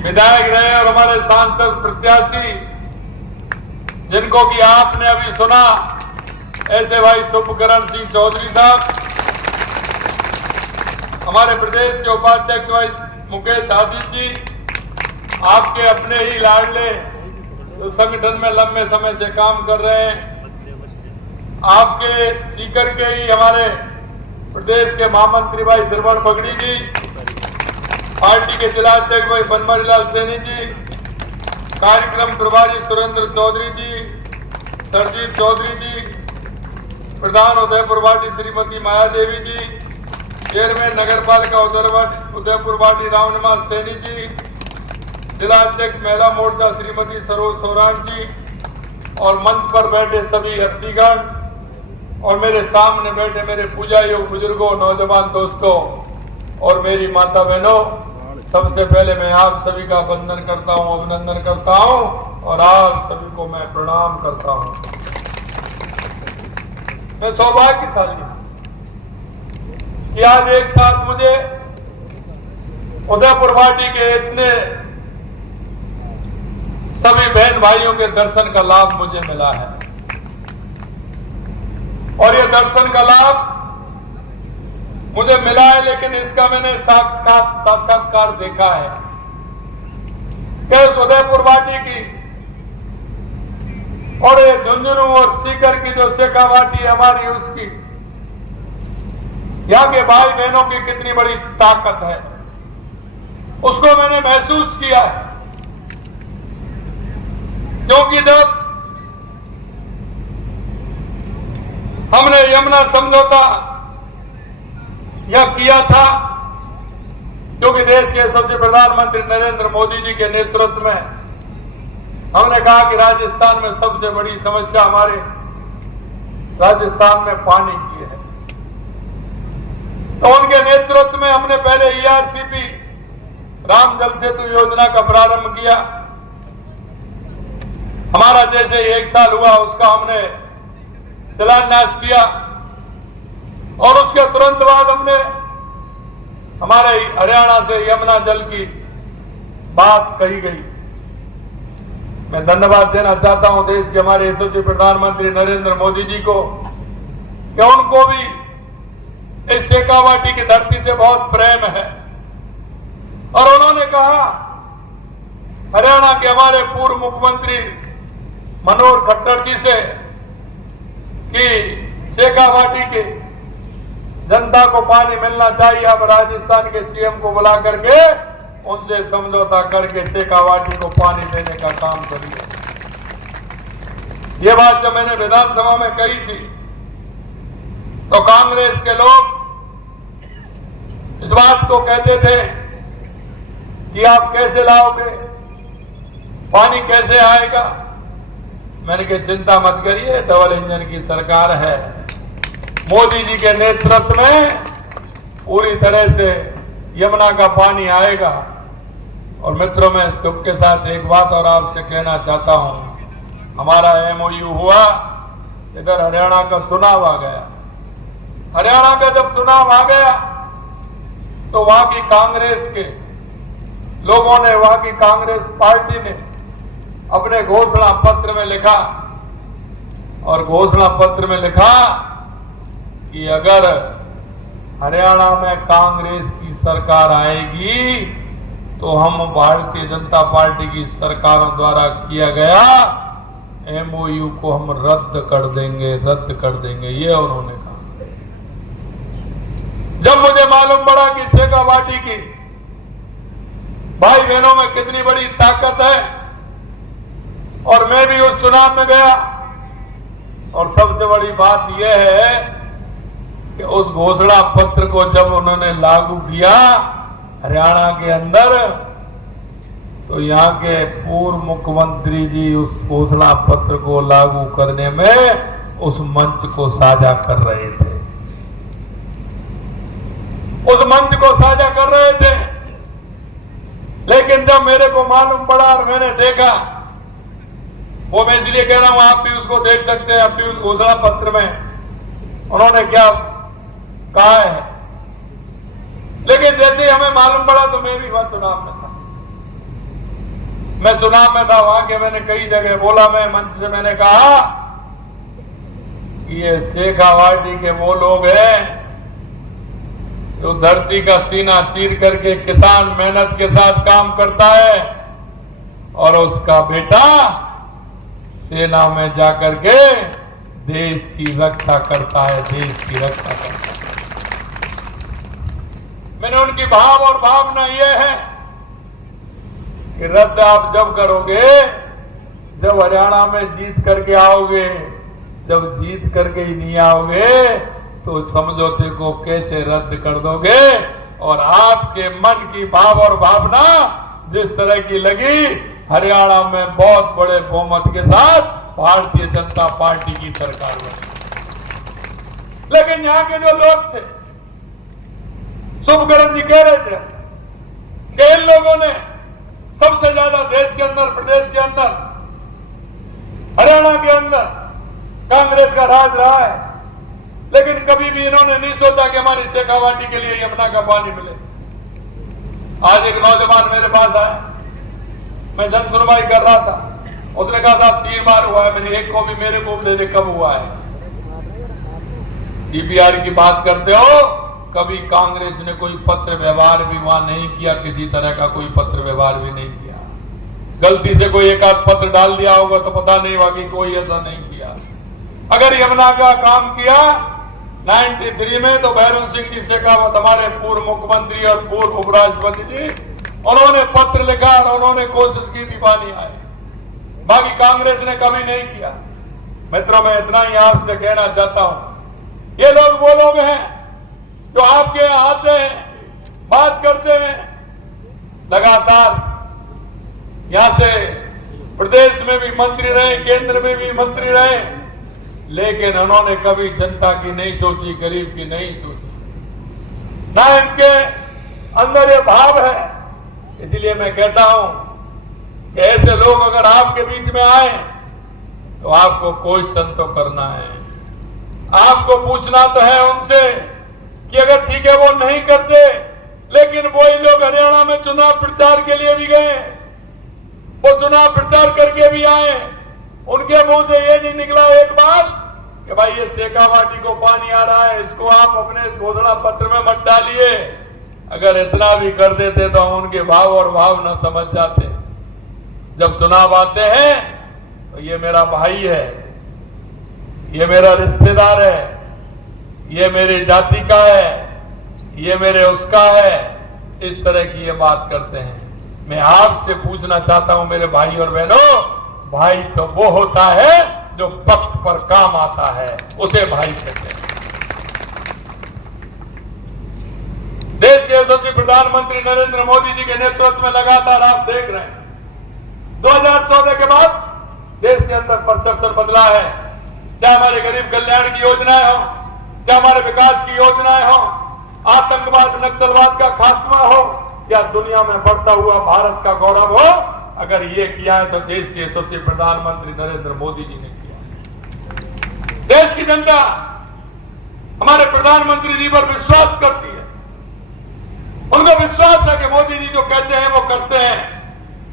विधायक रहे और हमारे सांसद प्रत्याशी जिनको कि आपने अभी सुना, ऐसे भाई शुभकरण सिंह चौधरी साहब, हमारे प्रदेश के उपाध्यक्ष भाई मुकेश आदित्य जी, आपके अपने ही लाडले जो संगठन में लंबे समय से काम कर रहे हैं, आपके सीकर के ही हमारे प्रदेश के महामंत्री भाई श्रवण बगड़ी जी, पार्टी के जिला अध्यक्ष भाई बनवारी लाल सैनी जी, कार्यक्रम प्रभारी सुरेंद्र चौधरी जी, सरजीत चौधरी जी, प्रधान उदयपुर वाटी श्रीमती माया देवी जी, चेयरमैन नगर पालिका उदयपुर वाटी रामनिवास सैनी जी, जिला अध्यक्ष महिला मोर्चा श्रीमती सरोज सौरान जी, और मंच पर बैठे सभी हस्तीगण और मेरे सामने बैठे मेरे पूजा योग बुजुर्गों, नौजवान दोस्तों और मेरी माता बहनों, सबसे पहले मैं आप सभी का वंदन करता हूं, अभिनंदन करता हूं और आप सभी को मैं प्रणाम करता हूं। मैं सौभाग्यशाली कि आज एक साथ मुझे उदयपुर वाटी के इतने सभी बहन भाइयों के दर्शन का लाभ मुझे मिला है और ये दर्शन का लाभ मुझे मिला है, लेकिन इसका मैंने साक्षात्कार देखा है कि उस उदयपुर वाटी की और ये झुंझुनू और सीकर की जो शेखावाटी हमारी, उसकी यहाँ के भाई बहनों की कितनी बड़ी ताकत है, उसको मैंने महसूस किया है। क्योंकि जब हमने यमुना समझौता यह किया था, क्योंकि देश के यशस्वी प्रधानमंत्री नरेंद्र मोदी जी के नेतृत्व में हमने कहा कि राजस्थान में सबसे बड़ी समस्या हमारे राजस्थान में पानी की है, तो उनके नेतृत्व में हमने पहले ERCP राम जल सेतु योजना का प्रारंभ किया। हमारा जैसे 1 साल हुआ उसका हमने शिलान्यास किया और उसके तुरंत बाद हमने हमारे हरियाणा से यमुना जल की बात कही गई। मैं धन्यवाद देना चाहता हूं देश के हमारे यशस्वी प्रधानमंत्री नरेंद्र मोदी जी को कि उनको भी इस शेखावाटी की धरती से बहुत प्रेम है और उन्होंने कहा हरियाणा के हमारे पूर्व मुख्यमंत्री मनोहर खट्टर जी से कि शेखावाटी के जनता को पानी मिलना चाहिए, अब राजस्थान के CM को बुला करके उनसे समझौता करके शेखावाटी को पानी देने का काम करिए। ये बात जब मैंने विधानसभा में कही थी तो कांग्रेस के लोग इस बात को कहते थे कि आप कैसे लाओगे, पानी कैसे आएगा। मैंने कहा चिंता मत करिए, डबल इंजन की सरकार है, मोदी जी के नेतृत्व में पूरी तरह से यमुना का पानी आएगा। और मित्रों, मैं दुख के साथ एक बात और आपसे कहना चाहता हूं, हमारा MOU हुआ, इधर हरियाणा का चुनाव आ गया। हरियाणा का जब चुनाव आ गया तो वहां की कांग्रेस के लोगों ने, वहां की कांग्रेस पार्टी ने अपने घोषणा पत्र में लिखा, और घोषणा पत्र में लिखा कि अगर हरियाणा में कांग्रेस की सरकार आएगी तो हम भारतीय जनता पार्टी की सरकारों द्वारा किया गया MOU को हम रद्द कर देंगे, ये उन्होंने कहा। जब मुझे मालूम पड़ा कि शेखावाटी की भाई बहनों में कितनी बड़ी ताकत है, और मैं भी उस चुनाव में गया, और सबसे बड़ी बात यह है कि उस घोषणा पत्र को जब उन्होंने लागू किया हरियाणा के अंदर, तो यहाँ के पूर्व मुख्यमंत्री जी उस घोषणा पत्र को लागू करने में उस मंच को साझा कर रहे थे, उस मंच को साझा कर रहे थे। लेकिन जब मेरे को मालूम पड़ा और मैंने देखा, वो मैं इसलिए कह रहा हूं, आप भी उसको देख सकते हैं, अपनी उस घोषणा पत्र में उन्होंने क्या कहा है। लेकिन जैसे हमें मालूम पड़ा तो मैं भी वहां चुनाव में था। मैं चुनाव में था, वहां के मैंने कई जगह बोला, मैं मंच से मैंने कहा कि ये शेखावाटी के वो लोग हैं जो धरती का सीना चीर करके किसान मेहनत के साथ काम करता है और उसका बेटा सेना में जाकर के देश की रक्षा करता है, देश की रक्षा करता है। मैंने उनकी भाव और भावना ये है कि रद्द आप जब करोगे जब हरियाणा में जीत करके आओगे, जब जीत करके ही नहीं आओगे तो समझौते को कैसे रद्द कर दोगे। और आपके मन की भाव और भावना जिस तरह की लगी, हरियाणा में बहुत बड़े बहुमत के साथ भारतीय जनता पार्टी की सरकार बनी। लेकिन यहां के जो लोग थे, शुभकरण जी कह रहे थे कि इन लोगों ने सबसे ज्यादा देश के अंदर, प्रदेश के अंदर, हरियाणा के अंदर कांग्रेस का राज रहा है, लेकिन कभी भी इन्होंने नहीं सोचा कि हमारी शेखावाटी के लिए यमुना का पानी मिले। आज एक नौजवान मेरे पास आया, मैं जन सुनवाई कर रहा था, उसने कहा साहब 3 बार हुआ है, मैंने एक को भी मेरे को दे दे, कब हुआ है। डीपीआर की बात करते हो, कभी कांग्रेस ने कोई पत्र व्यवहार भी वहां नहीं किया, किसी तरह का कोई पत्र व्यवहार भी नहीं किया। गलती से कोई एक आध पत्र डाल दिया होगा तो पता नहीं, बाकी कोई ऐसा नहीं किया। अगर यमुना का काम किया 93 में तो भैरव सिंह जी शेखावत, हमारे पूर्व मुख्यमंत्री और पूर्व उपराष्ट्रपति जी, उन्होंने पत्र लिखा और उन्होंने कोशिश की थी पानी आए, बाकी कांग्रेस ने कभी नहीं किया। मित्रों, मैं इतना ही आपसे कहना चाहता हूं, ये लोग वो लोग हैं जो आपके यहाँ आते हैं, बात करते हैं, लगातार यहां से प्रदेश में भी मंत्री रहे, केंद्र में भी मंत्री रहे, लेकिन उन्होंने कभी जनता की नहीं सोची, गरीब की नहीं सोची, ना इनके अंदर ये भाव है। इसलिए मैं कहता हूं कि ऐसे लोग अगर आपके बीच में आए तो आपको क्वेश्चन तो करना है, आपको पूछना तो है उनसे कि अगर ठीक है वो नहीं करते, लेकिन वही लोग हरियाणा में चुनाव प्रचार के लिए भी गए, वो चुनाव प्रचार करके भी आए, उनके मुंह से ये नहीं निकला एक बार कि भाई ये शेखावाटी को पानी आ रहा है, इसको आप अपने घोषणा पत्र में मत डालिए। अगर इतना भी कर देते तो हम उनके भाव और भावना समझ जाते। जब चुनाव आते हैं तो ये मेरा भाई है, ये मेरा रिश्तेदार है, ये मेरी जाति का है, ये मेरे उसका है, इस तरह की ये बात करते हैं। मैं आपसे पूछना चाहता हूं मेरे भाई और बहनों, भाई तो वो होता है जो वक्त पर काम आता है, उसे भाई कहते हैं। देश के यशस्वी प्रधानमंत्री नरेंद्र मोदी जी के नेतृत्व में लगातार आप देख रहे हैं 2014 के बाद देश के अंदर परसेप्शन बदला है। चाहे हमारे गरीब कल्याण की योजनाएं हो, चाहे हमारे विकास की योजनाएं हो, आतंकवाद नक्सलवाद का खात्मा हो, या दुनिया में बढ़ता हुआ भारत का गौरव हो, अगर ये किया है तो देश के यशस्वी प्रधानमंत्री नरेंद्र मोदी जी ने किया। देश की जनता हमारे प्रधानमंत्री जी पर विश्वास करती है, उनको विश्वास है कि मोदी जी जो कहते हैं वो करते हैं,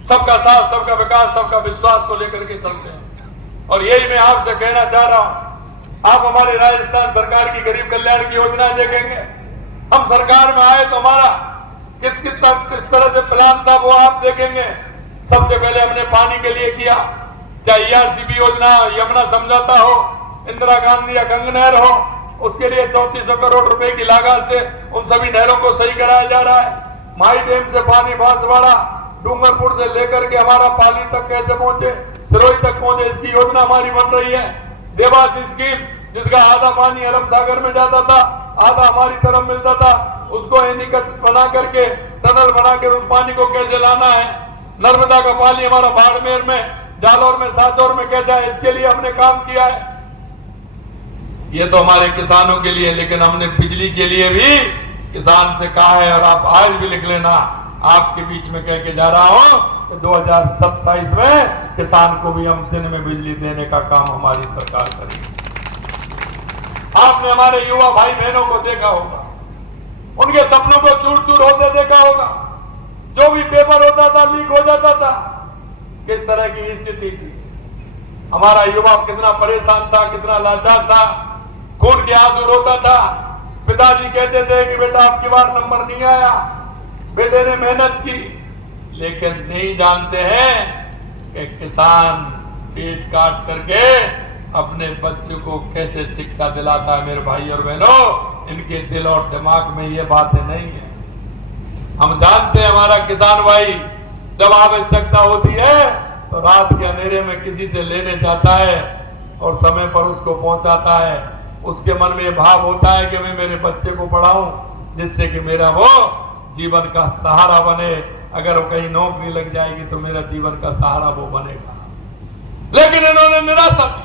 सबका साथ, सबका विकास, सबका विश्वास को लेकर के चलते हैं। और यही मैं आपसे कहना चाह रहा हूं, आप हमारे राजस्थान सरकार की गरीब कल्याण की योजना देखेंगे, हम सरकार में आए तो हमारा किस तरह से प्लान था वो आप देखेंगे। सबसे पहले हमने पानी के लिए किया, चाहे ERCB योजना, यमुना समझौता हो, इंदिरा गांधी या गंगा नहर हो, उसके लिए 3400 करोड़ रुपए की लागत से उन सभी नहरों को सही कराया जा रहा है। माई डैम से पानी बांसवाड़ा, डूंगरपुर से लेकर के हमारा पाली तक कैसे पहुंचे, सिरोही तक पहुंचे, इसकी योजना हमारी बन रही है। देवास स्कीम, जिसका आधा पानी अरब सागर में जाता था, आधा हमारी तरफ मिलता था, उसको एनीकट बना करके, टनल बना कर उस पानी को कैसे लाना है। नर्मदा का पानी हमारा बाड़मेर में, जालौर में, साचौर में कैसा है, इसके लिए हमने काम किया है। ये तो हमारे किसानों के लिए, लेकिन हमने बिजली के लिए भी किसान से कहा है, और आप आज भी लिख लेना, आपके बीच में कह के जा रहा हूं कि 2027 में किसान को भी हम दिन में बिजली देने का काम हमारी सरकार करेगी। आपने हमारे युवा भाई बहनों को देखा होगा, उनके सपनों को चूर चूर होते देखा होगा। जो भी पेपर होता था लीक हो जाता था, किस तरह की स्थिति थी। हमारा युवा कितना परेशान था, कितना लाचार था, खून के आंसू रोता था। पिताजी कहते थे कि बेटा आपकी बार नंबर नहीं आया, बेटे ने मेहनत की, लेकिन नहीं जानते हैं कि किसान पेट काट करके अपने बच्चों को कैसे शिक्षा दिलाता है। मेरे भाई और बहनों, इनके दिल और दिमाग में ये बातें नहीं है। हम जानते हैं हमारा किसान भाई जब आवश्यकता होती है तो रात के अंधेरे में किसी से लेने जाता है और समय पर उसको पहुंचाता है। उसके मन में ये भाव होता है कि मैं मेरे बच्चे को पढ़ाऊं जिससे कि मेरा वो जीवन का सहारा बने। अगर वो कहीं नौकरी लग जाएगी तो मेरा जीवन का सहारा वो बनेगा। लेकिन इन्होंने निराशा दी।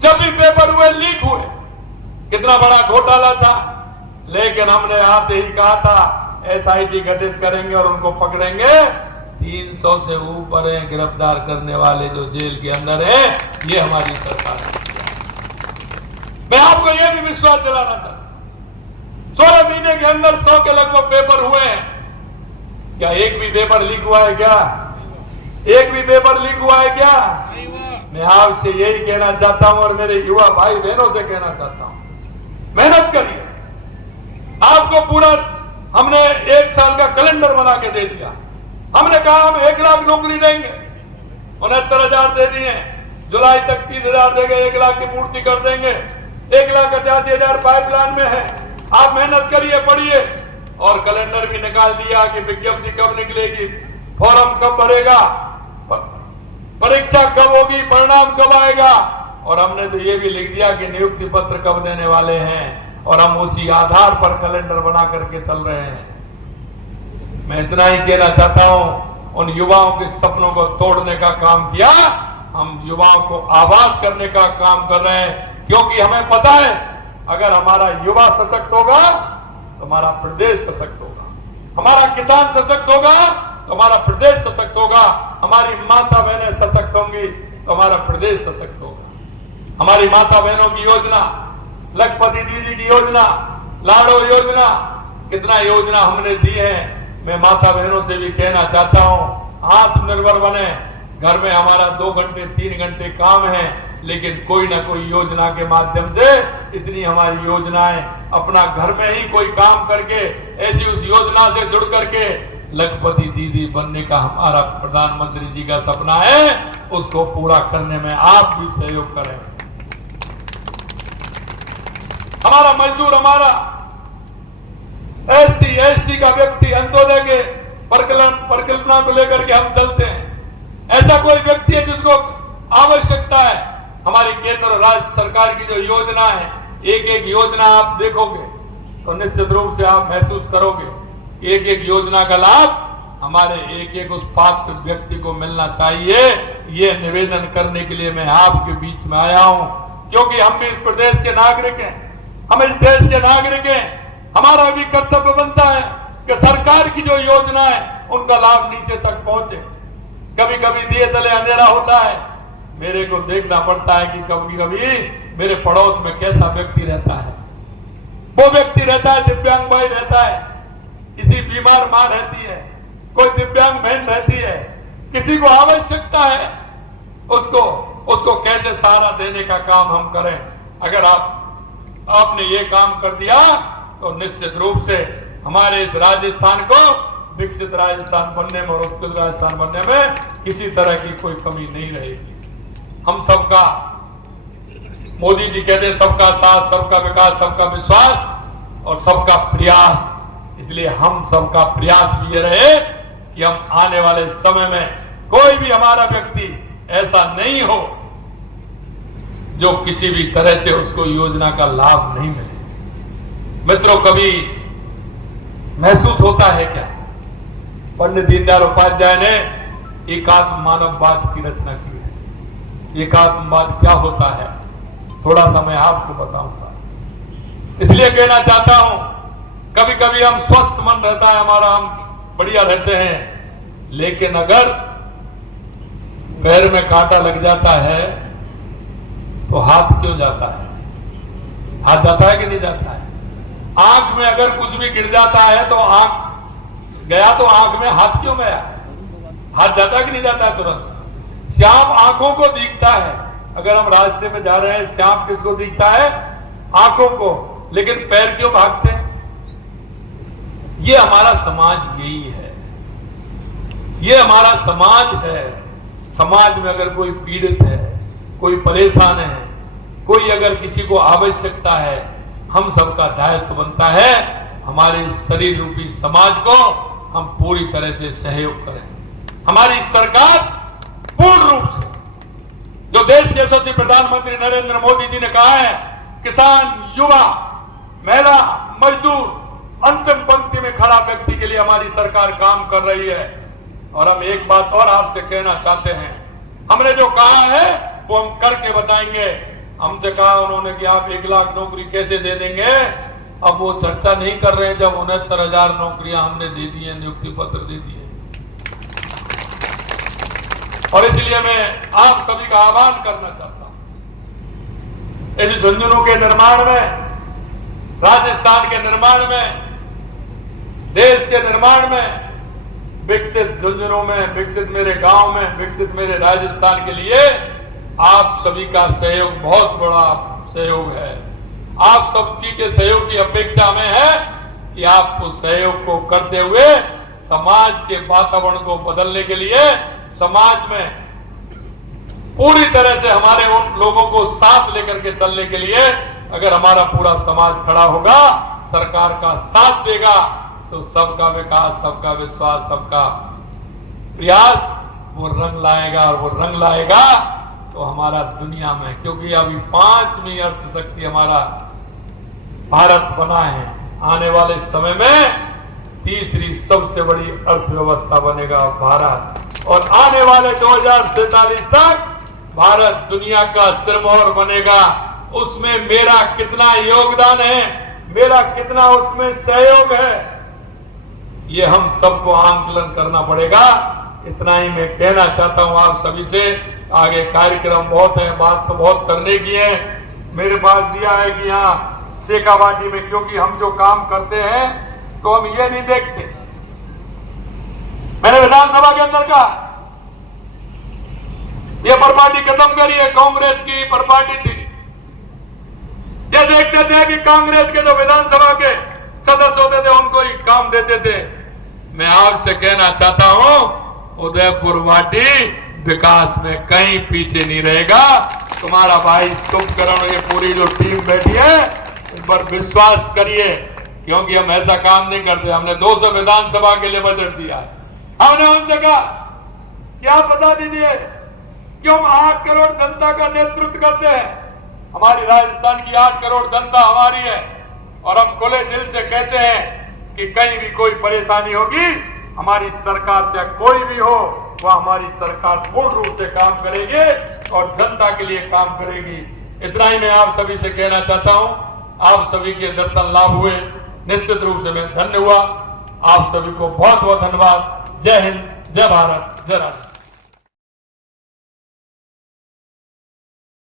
जब भी पेपर हुए, लीक हुए, कितना बड़ा घोटाला था, लेकिन हमने आते ही कहा था SIT गठित करेंगे और उनको पकड़ेंगे। 300 से ऊपर है गिरफ्तार करने वाले जो जेल के अंदर है, ये हमारी सरकार है। मैं आपको यह भी विश्वास दिलाना चाहता, 16 महीने के अंदर 100 के लगभग पेपर हुए हैं। क्या एक भी पेपर लीक हुआ है? क्या एक भी पेपर लीक हुआ है? क्या मैं आपसे यही कहना चाहता हूं और मेरे युवा भाई बहनों से कहना चाहता हूं, मेहनत करिए। आपको पूरा हमने 1 साल का कैलेंडर बना के दे दिया। हमने कहा हम 1 लाख नौकरी देंगे, 69,000 दे दिए। जुलाई तक 30,000 देंगे, 1 लाख की पूर्ति कर देंगे। 1,88,000 पाइपलाइन में है। आप मेहनत करिए, पढ़िए। और कैलेंडर भी निकाल दिया कि विज्ञप्ति कब निकलेगी, फॉर्म कब भरेगा, परीक्षा कब होगी, परिणाम कब आएगा। और हमने तो ये भी लिख दिया कि नियुक्ति पत्र कब देने वाले हैं। और हम उसी आधार पर कैलेंडर बना करके चल रहे हैं। मैं इतना ही कहना चाहता हूं, उन युवाओं के सपनों को तोड़ने का काम किया, हम युवाओं को आबाद करने का काम कर रहे हैं। क्योंकि हमें पता है अगर हमारा युवा सशक्त होगा तो हमारा प्रदेश सशक्त होगा, हमारा किसान सशक्त होगा तो हमारा प्रदेश सशक्त होगा, हमारी माता बहनें सशक्त होंगी तो हमारा प्रदेश सशक्त होगा। हमारी माता बहनों की योजना, लखपति दीदी की योजना, लाडो योजना, कितना योजना हमने दी है। मैं माता बहनों से भी कहना चाहता हूं, आत्मनिर्भर बने। घर में हमारा 2 घंटे 3 घंटे काम है, लेकिन कोई ना कोई योजना के माध्यम से इतनी हमारी योजनाएं, अपना घर में ही कोई काम करके ऐसी उस योजना से जुड़ करके लखपति दीदी बनने का हमारा प्रधानमंत्री जी का सपना है, उसको पूरा करने में आप भी सहयोग करें। हमारा मजदूर, हमारा SC ST का व्यक्ति, अंत्योदय के परिकल्पना को लेकर के हम चलते हैं। ऐसा कोई व्यक्ति है जिसको आवश्यकता है, हमारी केंद्र और राज्य सरकार की जो योजना है, एक एक योजना आप देखोगे तो निश्चित रूप से आप महसूस करोगे कि एक एक योजना का लाभ हमारे एक एक उस पात्र व्यक्ति को मिलना चाहिए। ये निवेदन करने के लिए मैं आपके बीच में आया हूं, क्योंकि हम भी इस प्रदेश के नागरिक हैं, हम इस देश के नागरिक हैं। हमारा भी कर्तव्य बनता है कि सरकार की जो योजना है उनका लाभ नीचे तक पहुंचे। कभी कभी दिए तले अंधेरा होता है, मेरे को देखना पड़ता है कि कभी कभी मेरे पड़ोस में कैसा व्यक्ति रहता है। वो व्यक्ति रहता है, दिव्यांग भाई रहता है, किसी बीमार मां रहती है, कोई दिव्यांग बहन रहती है, किसी को आवश्यकता है, उसको कैसे सहारा देने का काम हम करें। अगर आपने ये काम कर दिया तो निश्चित रूप से हमारे इस राजस्थान को विकसित राजस्थान बनने में और उत्कृष्ट राजस्थान बनने में किसी तरह की कोई कमी नहीं रहेगी। हम सबका, मोदी जी कहते हैं सबका साथ, सबका विकास, सबका विश्वास और सबका प्रयास। इसलिए हम सबका प्रयास भी ये रहे कि हम आने वाले समय में कोई भी हमारा व्यक्ति ऐसा नहीं हो जो किसी भी तरह से उसको योजना का लाभ नहीं मिले। मित्रों, कभी महसूस होता है क्या, पंडित दीनदयाल उपाध्याय ने एकात्म मानववाद की रचना की है। एकात्मवाद क्या होता है, थोड़ा सा मैं आपको बताऊंगा। इसलिए कहना चाहता हूं, कभी कभी हम स्वस्थ मन रहता है हमारा, हम बढ़िया रहते हैं, लेकिन अगर पैर में कांटा लग जाता है तो हाथ क्यों जाता है? हाथ जाता है कि नहीं जाता है? आंख में अगर कुछ भी गिर जाता है तो आंख गया, तो आंख में हाथ क्यों गया? हाथ जाता कि नहीं जाता है तुरंत। सांप आंखों को दिखता है, अगर हम रास्ते में जा रहे हैं सांप किसको दिखता है? आंखों को, लेकिन पैर क्यों भागते हैं? ये हमारा समाज यही है, ये हमारा समाज है। समाज में अगर कोई पीड़ित है, कोई परेशान है, कोई अगर किसी को आवश्यकता है, हम सबका दायित्व बनता है हमारे शरीर रूपी समाज को हम पूरी तरह से सहयोग करें। हमारी सरकार पूर्ण रूप से, जो देश के यशस्वी प्रधानमंत्री नरेंद्र मोदी जी ने कहा है, किसान, युवा, महिला, मजदूर, अंतिम पंक्ति में खड़ा व्यक्ति के लिए हमारी सरकार काम कर रही है। और हम एक बात और आपसे कहना चाहते हैं, हमने जो कहा है वो हम करके बताएंगे। हमसे कहा उन्होंने कि आप 1 लाख नौकरी कैसे दे देंगे, अब वो चर्चा नहीं कर रहे जब 69,000 नौकरियां हमने दे दी है, नियुक्ति पत्र दे दिए। और इसलिए मैं आप सभी का आह्वान करना चाहता हूं, इस झुंझुनू के निर्माण में, राजस्थान के निर्माण में, देश के निर्माण में, विकसित झुंझुनू में, विकसित मेरे गांव में, विकसित मेरे राजस्थान के लिए आप सभी का सहयोग बहुत बड़ा सहयोग है। आप सबकी के सहयोग की अपेक्षा में है कि आप उस सहयोग को करते हुए समाज के वातावरण को बदलने के लिए, समाज में पूरी तरह से हमारे उन लोगों को साथ लेकर के चलने के लिए अगर हमारा पूरा समाज खड़ा होगा, सरकार का साथ देगा, तो सबका विकास, सबका विश्वास, सबका प्रयास वो रंग लाएगा। और वो रंग लाएगा तो हमारा दुनिया में, क्योंकि अभी 5वीं अर्थ शक्ति हमारा भारत बना है, आने वाले समय में तीसरी सबसे बड़ी अर्थव्यवस्था बनेगा भारत। और आने वाले 2047 तक भारत दुनिया का सिरमौर बनेगा। उसमें मेरा कितना योगदान है, मेरा कितना उसमें सहयोग है, ये हम सबको आंकलन करना पड़ेगा। इतना ही मैं कहना चाहता हूं आप सभी से। आगे कार्यक्रम बहुत है, बात तो बहुत करने की है। मेरे पास दिया है कि यहाँ शेखावाटी में, क्योंकि हम जो काम करते हैं तो हम ये नहीं देखते। मैंने विधानसभा के अंदर कहा ये प्रॉपर्टी खत्म करी है, कांग्रेस की प्रॉपर्टी थी। ये देखते थे कि कांग्रेस के जो विधानसभा के सदस्य होते थे उनको ही काम देते थे। मैं आपसे कहना चाहता हूं, उदयपुर वाटी विकास में कहीं पीछे नहीं रहेगा। तुम्हारा भाई शुभकरण, ये पूरी जो टीम बैठी है, इन पर विश्वास करिए, क्योंकि हम ऐसा काम नहीं करते। हमने 200 विधानसभा के लिए बजट दिया है। हमने उनसे कहा क्या बता दीजिए क्यों 8 करोड़ जनता का नेतृत्व करते हैं। हमारी राजस्थान की 8 करोड़ जनता हमारी है, और हम खुले दिल से कहते हैं कि कहीं भी कोई परेशानी होगी, हमारी सरकार चाहे कोई भी हो, वह हमारी सरकार पूर्ण रूप से काम करेगी और जनता के लिए काम करेगी। इतना ही मैं आप सभी से कहना चाहता हूं। आप सभी के दर्शन लाभ हुए, निश्चित रूप से मैं धन्य हुआ। आप सभी को बहुत बहुत धन्यवाद। जय हिंद, जय भारत, जय राजस्थान।